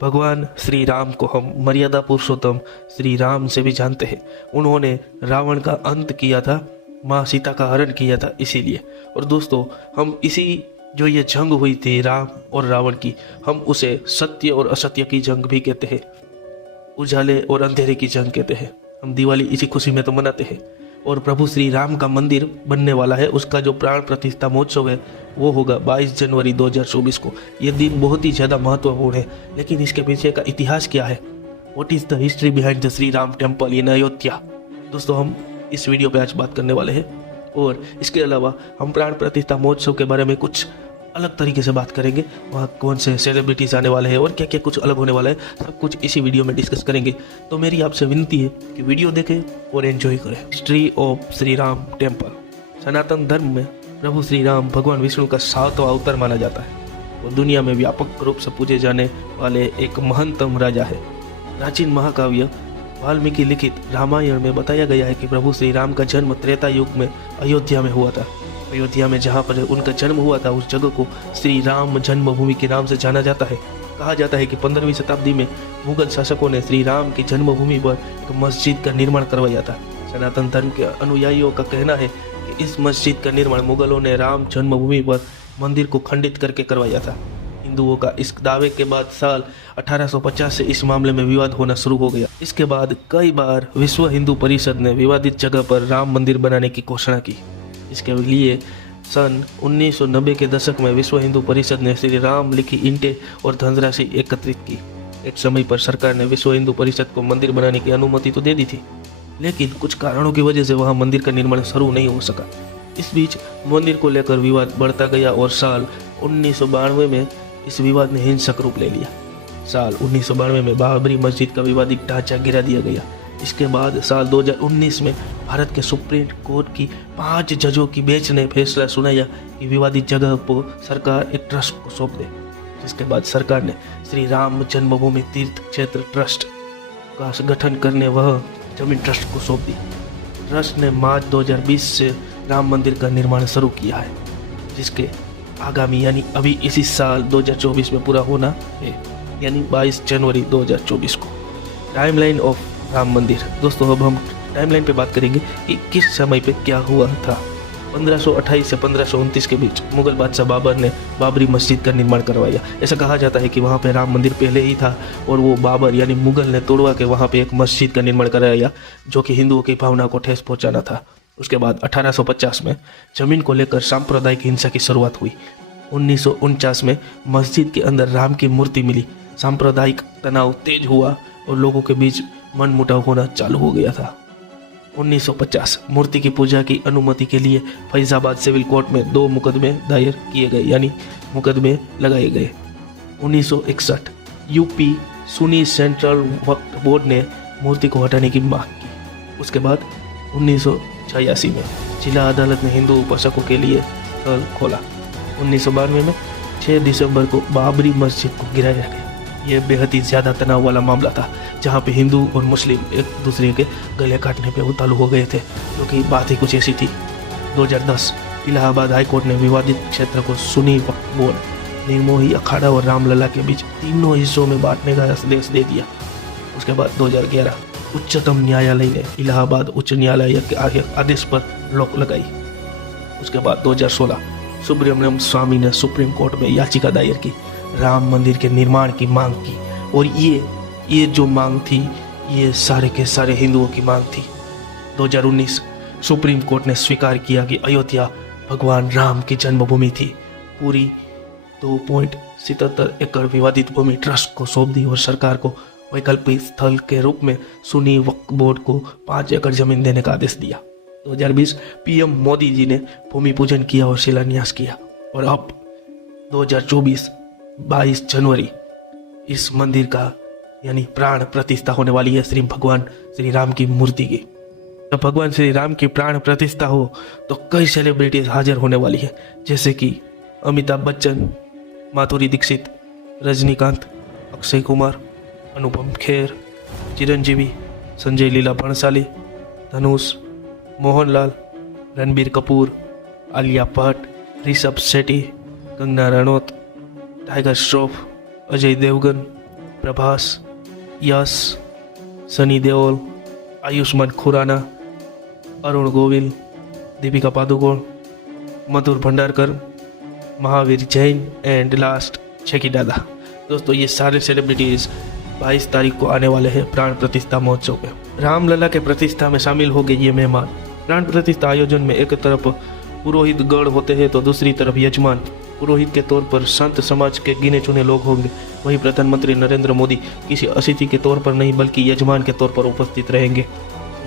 भगवान श्री राम को हम मर्यादा पुरुषोत्तम श्री राम से भी जानते हैं। उन्होंने रावण का अंत किया था, माँ सीता का हरण किया था इसीलिए। और दोस्तों, हम इसी जो ये जंग हुई थी राम और रावण की, हम उसे सत्य और असत्य की जंग भी कहते हैं, उजाले और अंधेरे की जंग कहते हैं। हम दिवाली इसी खुशी में तो मनाते हैं। और प्रभु श्री राम का मंदिर बनने वाला है, उसका जो प्राण प्रतिष्ठा महोत्सव है वो होगा 22 जनवरी 2024 को। ये दिन बहुत ही ज़्यादा महत्वपूर्ण है, लेकिन इसके पीछे का इतिहास क्या है? What is the history behind the Shri Ram temple in Ayodhya? दोस्तों, हम इस वीडियो पे आज बात करने वाले हैं। और इसके अलावा हम प्राण प्रतिष्ठा महोत्सव के बारे में कुछ अलग तरीके से बात करेंगे। वहाँ कौन से सेलिब्रिटीज आने वाले हैं और क्या क्या कुछ अलग होने वाला है, सब कुछ इसी वीडियो में डिस्कस करेंगे। तो मेरी आपसे विनती है कि वीडियो देखें और एंजॉय करें। History of Shri Ram temple. सनातन धर्म में प्रभु श्री राम भगवान विष्णु का 7वां अवतार माना जाता है और दुनिया में व्यापक रूप से पूजे जाने वाले एक महंतम राजा है। प्राचीन महाकाव्य वाल्मीकि लिखित रामायण में बताया गया है कि प्रभु श्री राम का जन्म त्रेता युग में अयोध्या में हुआ था। अयोध्या में जहाँ पर उनका जन्म हुआ था, उस जगह को श्री राम जन्मभूमि के नाम से जाना जाता है। कहा जाता है कि 15वीं शताब्दी में मुगल शासकों ने श्री राम की जन्मभूमि पर एक मस्जिद का निर्माण करवाया था। सनातन धर्म के अनुयायियों का कहना है कि इस मस्जिद का निर्माण मुगलों ने राम जन्मभूमि पर मंदिर को खंडित करके करवाया था। हिंदुओं का इस दावे के बाद साल 1850 से इस मामले में विवाद होना शुरू हो गया। इसके बाद कई बार विश्व हिंदू परिषद ने विवादित जगह पर राम मंदिर बनाने की घोषणा की। इसके लिए सन 1990 के दशक में विश्व हिंदू परिषद ने श्री राम लिखी ईंटें और धनराशि एकत्रित की। एक समय पर सरकार ने विश्व हिंदू परिषद को मंदिर बनाने की अनुमति तो दे दी थी, लेकिन कुछ कारणों की वजह से वहां मंदिर का निर्माण शुरू नहीं हो सका। इस बीच मंदिर को लेकर विवाद बढ़ता गया और साल 1992 में इस विवाद ने हिंसक रूप ले लिया। साल 1992 में बाबरी मस्जिद का विवादित ढांचा गिरा दिया गया। इसके बाद साल 2019 में भारत के सुप्रीम कोर्ट की 5 जजों की बेंच ने फैसला सुनाया कि विवादित जगह को सरकार एक ट्रस्ट को सौंप दे। जिसके बाद सरकार ने श्री राम जन्मभूमि तीर्थ क्षेत्र ट्रस्ट का गठन करने वह जमीन ट्रस्ट को सौंप दी। ट्रस्ट ने मार्च 2020 से राम मंदिर का निर्माण शुरू किया है, जिसके आगामी यानी अभी इसी साल 2024 में पूरा होना है, यानी 22 जनवरी 2024 को। टाइमलाइन ऑफ राम मंदिर। दोस्तों, अब हम टाइमलाइन पे बात करेंगे कि किस समय पे क्या हुआ था। 1528 से 1529 के बीच मुगल बादशाह बाबर ने बाबरी मस्जिद का निर्माण करवाया। ऐसा कहा जाता है कि वहाँ पे राम मंदिर पहले ही था और वो बाबर यानी मुगल ने तोड़वा के वहाँ पे एक मस्जिद का निर्माण कराया, जो कि हिंदुओं की भावना को ठेस पहुँचाना था। उसके बाद 1850 में जमीन को लेकर सांप्रदायिक हिंसा की शुरुआत हुई। 1949 में मस्जिद के अंदर राम की मूर्ति मिली। सांप्रदायिक तनाव तेज हुआ और लोगों के बीच मन मुटाव होना चालू हो गया था। 1950 मूर्ति की पूजा की अनुमति के लिए फैजाबाद सिविल कोर्ट में 2 मुकदमे दायर किए गए, यानी मुकदमे लगाए गए। 1961 यूपी सुन्नी सेंट्रल वक्फ बोर्ड ने मूर्ति को हटाने की मांग की। उसके बाद 1986 में जिला अदालत ने हिंदू उपासकों के लिए स्थल खोला। 1992 में 6 दिसंबर को बाबरी मस्जिद को गिराया गया। यह बेहद ही ज़्यादा तनाव वाला मामला था, जहां पे हिंदू और मुस्लिम एक दूसरे के गले काटने पे उतालू हो गए थे, क्योंकि बात ही कुछ ऐसी थी। 2010 इलाहाबाद हाईकोर्ट ने विवादित क्षेत्र को सुन्नी वक्फ बोर्ड, निर्मोही अखाड़ा और रामलला के बीच तीनों हिस्सों में बांटने का आदेश दे दिया। उसके बाद 2011 उच्चतम न्यायालय ने इलाहाबाद उच्च न्यायालय के आदेश पर रोक लगाई। उसके बाद 2016 सुब्रमण्यम स्वामी ने सुप्रीम कोर्ट में याचिका दायर की, राम मंदिर के निर्माण की मांग की। और ये जो मांग थी, ये सारे के सारे हिंदुओं की मांग थी। 2019 सुप्रीम कोर्ट ने स्वीकार किया कि अयोध्या भगवान राम की जन्मभूमि थी। पूरी 2.77 एकड़ विवादित भूमि ट्रस्ट को सौंप दी और सरकार को वैकल्पिक स्थल के रूप में सुन्नी वक्फ बोर्ड को 5 एकड़ जमीन देने का आदेश दिया। 2020 पीएम मोदी जी ने भूमि पूजन किया और शिलान्यास किया। और अब 2024 22 जनवरी इस मंदिर का यानी प्राण प्रतिष्ठा होने वाली है श्री भगवान श्री राम की मूर्ति की। जब भगवान श्री राम की प्राण प्रतिष्ठा हो तो कई सेलिब्रिटीज हाजिर होने वाली है, जैसे कि अमिताभ बच्चन, माधुरी दीक्षित, रजनीकांत, अक्षय कुमार, अनुपम खेर, चिरंजीवी, संजय लीला भंसाली, धनुष, मोहनलाल, रणबीर कपूर, आलिया भट्ट, ऋषभ शेट्टी, कंगना रनौत, टाइगर श्रॉफ, अजय देवगन, प्रभास, यश, सनी देओल, आयुष्मान खुराना, अरुण गोविल, दीपिका पादुकोण, मधुर भंडारकर, महावीर जैन एंड लास्ट छेकी दादा। दोस्तों ये सारे सेलिब्रिटीज 22 तारीख को आने वाले हैं प्राण प्रतिष्ठा महोत्सव पे। रामलला के प्रतिष्ठा में शामिल हो गए ये मेहमान। प्राण प्रतिष्ठा आयोजन में एक तरफ पुरोहित गण होते हैं तो दूसरी तरफ यजमान पुरोहित के तौर पर संत समाज के गिने चुने लोग होंगे। वहीं प्रधानमंत्री नरेंद्र मोदी किसी अतिथि के तौर पर नहीं बल्कि यजमान के तौर पर उपस्थित रहेंगे।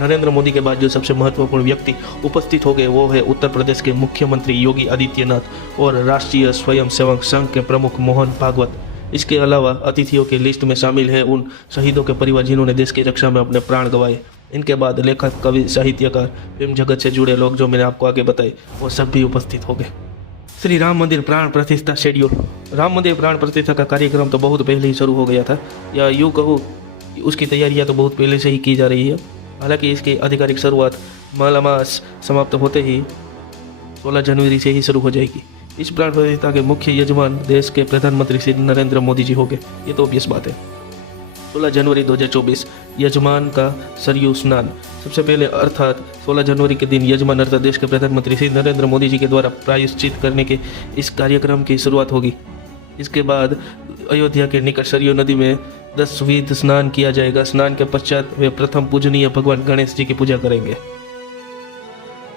नरेंद्र मोदी के बाद जो सबसे महत्वपूर्ण व्यक्ति उपस्थित हो गए वो है उत्तर प्रदेश के मुख्यमंत्री योगी आदित्यनाथ और राष्ट्रीय स्वयंसेवक संघ के प्रमुख मोहन भागवत। इसके अलावा अतिथियों की लिस्ट में शामिल है उन शहीदों के परिवार जिन्होंने देश की रक्षा में अपने प्राण गंवाए। इनके बाद लेखक, कवि, साहित्यकार, फिल्म जगत से जुड़े लोग जो मैंने आपको आगे बताए वो सब भी उपस्थित हो गए। श्री राम मंदिर प्राण प्रतिष्ठा शेड्यूल। राम मंदिर प्राण प्रतिष्ठा का कार्यक्रम तो बहुत पहले ही शुरू हो गया था, या यूँ कहूँ उसकी तैयारियाँ तो बहुत पहले से ही की जा रही है। हालांकि इसकी आधिकारिक शुरुआत मालामास समाप्त होते ही 16 जनवरी से ही शुरू हो जाएगी। इस प्राण प्रतिष्ठा के मुख्य यजमान देश के प्रधानमंत्री श्री नरेंद्र मोदी जी होंगे, ये तो ऑब्वियस बात है। 16 जनवरी 2024 यजमान का सरयू स्नान। सबसे पहले अर्थात 16 जनवरी के दिन यजमान अर्थात देश के प्रधानमंत्री श्री नरेंद्र मोदी जी के द्वारा प्रायश्चित करने के इस कार्यक्रम की शुरुआत होगी। इसके बाद अयोध्या के निकट सरयू नदी में 10 विध स्नान किया जाएगा। स्नान के पश्चात वे प्रथम पूजनीय भगवान गणेश जी की पूजा करेंगे।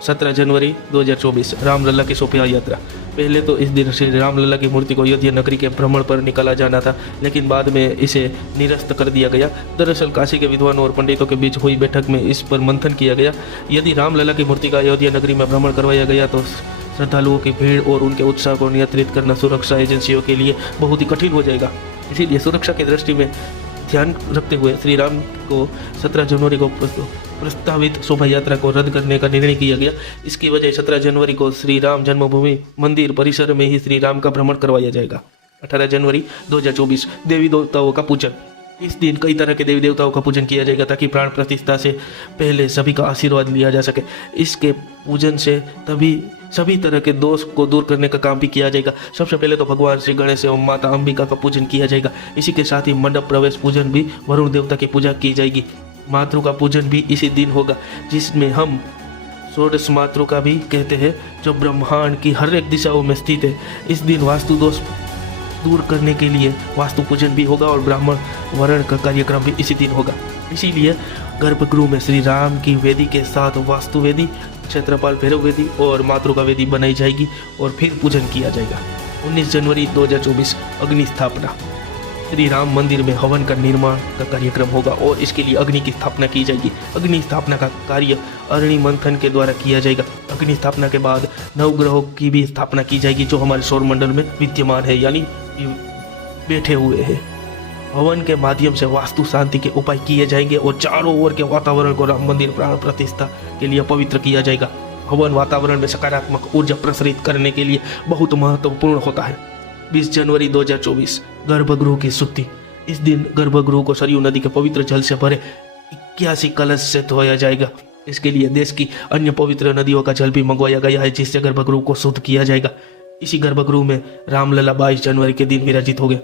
17 जनवरी 2024 रामलला की शोभा यात्रा। पहले तो इस दिन श्री रामलला की मूर्ति को अयोध्या नगरी के भ्रमण पर निकाला जाना था, लेकिन बाद में इसे निरस्त कर दिया गया। दरअसल काशी के विद्वानों और पंडितों के बीच हुई बैठक में इस पर मंथन किया गया। यदि रामलला की मूर्ति का अयोध्या नगरी में भ्रमण करवाया गया तो श्रद्धालुओं की भीड़ और उनके उत्साह को नियंत्रित करना सुरक्षा एजेंसियों के लिए बहुत ही कठिन हो जाएगा। इसीलिए सुरक्षा की दृष्टि में ध्यान रखते हुए श्री राम को 17 जनवरी को प्रस्तावित शोभा यात्रा को रद्द करने का निर्णय किया गया। इसकी वजह 17 जनवरी को श्री राम जन्मभूमि मंदिर परिसर में ही श्री राम का भ्रमण करवाया जाएगा। 18 जनवरी 2024 देवी देवताओं का पूजन। इस दिन कई तरह के देवी देवताओं का पूजन किया जाएगा ताकि प्राण प्रतिष्ठा से पहले सभी का आशीर्वाद लिया जा सके। इसके पूजन से तभी सभी तरह के दोष को दूर करने का काम भी किया जाएगा। सबसे पहले तो भगवान श्री गणेश एवं माता अंबिका का पूजन किया जाएगा। इसी के साथ ही मंडप प्रवेश पूजन भी वरुण देवता की पूजा की जाएगी। मातृ का पूजन भी इसी दिन होगा, जिसमें हम षोडश मातृ का भी कहते हैं, जो ब्रह्मांड की हर एक दिशाओं में स्थित है। इस दिन वास्तु दोष दूर करने के लिए वास्तु पूजन भी होगा और ब्राह्मण वरण का कार्यक्रम भी इसी दिन होगा। इसीलिए गर्भगृह में श्री राम की वेदी के साथ वास्तु वेदी, क्षेत्रपाल भैरव वेदी और मातृका वेदी बनाई जाएगी और फिर पूजन किया जाएगा। 19 जनवरी 2024 अग्नि स्थापना। श्री राम मंदिर में हवन का निर्माण का कार्यक्रम होगा और इसके लिए अग्नि की स्थापना की जाएगी। अग्नि स्थापना का कार्य अग्नि मंथन के द्वारा किया जाएगा। अग्नि स्थापना के बाद नवग्रहों की भी स्थापना की जाएगी जो हमारे सौर मंडल में विद्यमान है, यानी बैठे हुए हैं। हवन के माध्यम से वास्तु शांति के उपाय किए जाएंगे और चारों ओर के वातावरण को राम मंदिर प्राण प्रतिष्ठा के लिए पवित्र किया जाएगा। हवन वातावरण में सकारात्मक ऊर्जा प्रसरित करने के लिए बहुत महत्वपूर्ण होता है। 20 जनवरी 2024 गर्भगृह की शुद्धि। इस दिन गर्भगृह को सरयू नदी के पवित्र जल से भरे 81 कलश से धोया जाएगा। इसके लिए देश की अन्य पवित्र नदियों का जल भी मंगवाया गया है, जिससे गर्भगृह को शुद्ध किया जाएगा। इसी गर्भगृह में रामलला 22 जनवरी के दिन विराजित हो गए।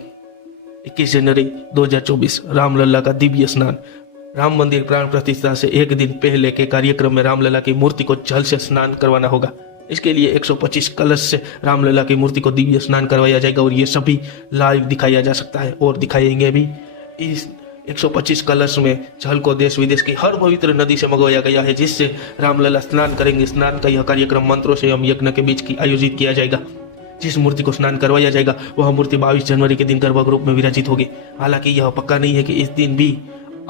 21 जनवरी 2024 रामलला का दिव्य स्नान। राम मंदिर प्राण प्रतिष्ठा से एक दिन पहले के कार्यक्रम में रामलला की मूर्ति को जल से स्नान करवाना होगा। इसके लिए 125 कलश से रामलला की मूर्ति को दिव्य स्नान करवाया जाएगा और ये सभी लाइव दिखाया जा सकता है और दिखाएंगे भी। इस 125 कलश में जल को देश विदेश की हर पवित्र नदी से मंगवाया गया है, जिससे रामलला स्नान करेंगे। स्नान का यह कार्यक्रम मंत्रों से एवं यज्ञ के बीच की आयोजित किया जाएगा। जिस मूर्ति को स्नान करवाया जाएगा वह मूर्ति 22 जनवरी के दिन गर्भगृह में विराजित होगी। हालांकि यह पक्का नहीं है कि इस दिन भी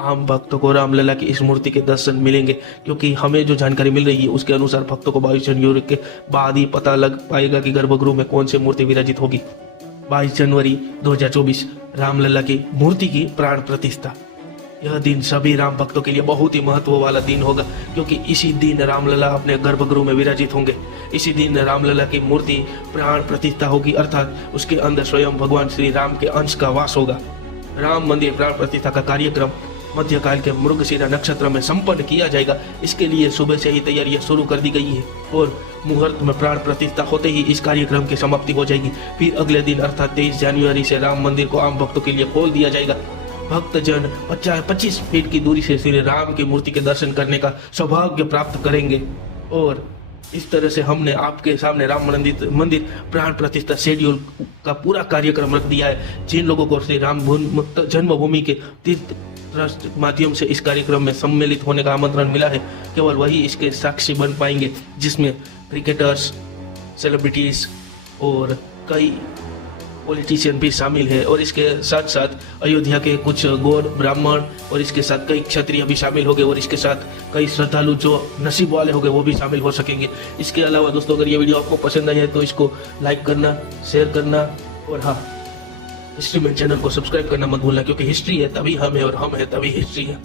आम भक्तों को रामलला की इस मूर्ति के दर्शन मिलेंगे, क्योंकि हमें जो जानकारी मिल रही है उसके अनुसार भक्तों को 22 जनवरी के बाद ही पता लग पाएगा कि गर्भगृह में कौन सी मूर्ति विराजित होगी। 22 जनवरी 2024 रामलला की मूर्ति की प्राण प्रतिष्ठा। यह दिन सभी राम भक्तों के लिए बहुत ही महत्व वाला दिन होगा, क्योंकि इसी दिन रामलला अपने गर्भगृह में विराजित होंगे। इसी दिन रामलला की मूर्ति प्राण प्रतिष्ठा होगी, अर्थात उसके अंदर स्वयं भगवान श्री राम के अंश का वास होगा। राम मंदिर प्राण प्रतिष्ठा का कार्यक्रम मध्यकाल के मृगशिरा नक्षत्र में संपन्न किया जाएगा। इसके लिए सुबह से ही तैयारियां शुरू कर दी गई है और मुहूर्त में प्राण प्रतिष्ठा होते ही इस कार्यक्रम की समाप्ति हो जाएगी। फिर अगले दिन अर्थात 23 जनवरी से राम मंदिर को आम भक्तों के लिए खोल दिया जाएगा। भक्तजन 25 फीट की दूरी से श्री राम की मूर्ति के दर्शन करने का सौभाग्य प्राप्त करेंगे। और इस तरह से हमने आपके सामने राम मंदिर प्राण प्रतिष्ठा शेड्यूल का पूरा कार्यक्रम रख दिया है। जिन लोगों को श्री राम जन्मभूमि के तीर्थ ट्रस्ट माध्यम से इस कार्यक्रम में सम्मिलित होने का आमंत्रण मिला है, केवल वही इसके साक्षी बन पाएंगे, जिसमें क्रिकेटर्स, सेलिब्रिटीज और कई पॉलिटिशियन भी शामिल है। और इसके साथ साथ अयोध्या के कुछ गौर ब्राह्मण और इसके साथ कई क्षत्रिय भी शामिल होंगे और इसके साथ कई श्रद्धालु जो नसीब वाले होंगे वो भी शामिल हो सकेंगे। इसके अलावा दोस्तों, अगर ये वीडियो आपको पसंद आई है तो इसको लाइक करना, शेयर करना और हाँ, हिस्ट्री मैन चैनल को सब्सक्राइब करना मत भूलना, क्योंकि हिस्ट्री है तभी हम है और हम है तभी हिस्ट्री है।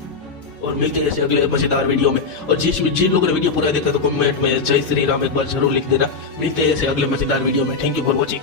और मिलते हैं ऐसे अगले मजेदार वीडियो में। और जिन लोगों ने वीडियो पूरा देखा तो कमेंट में जय श्री राम एक बार जरूर लिख देना। मिलते हैं ऐसे अगले मजेदार वीडियो में। Thank you for watching.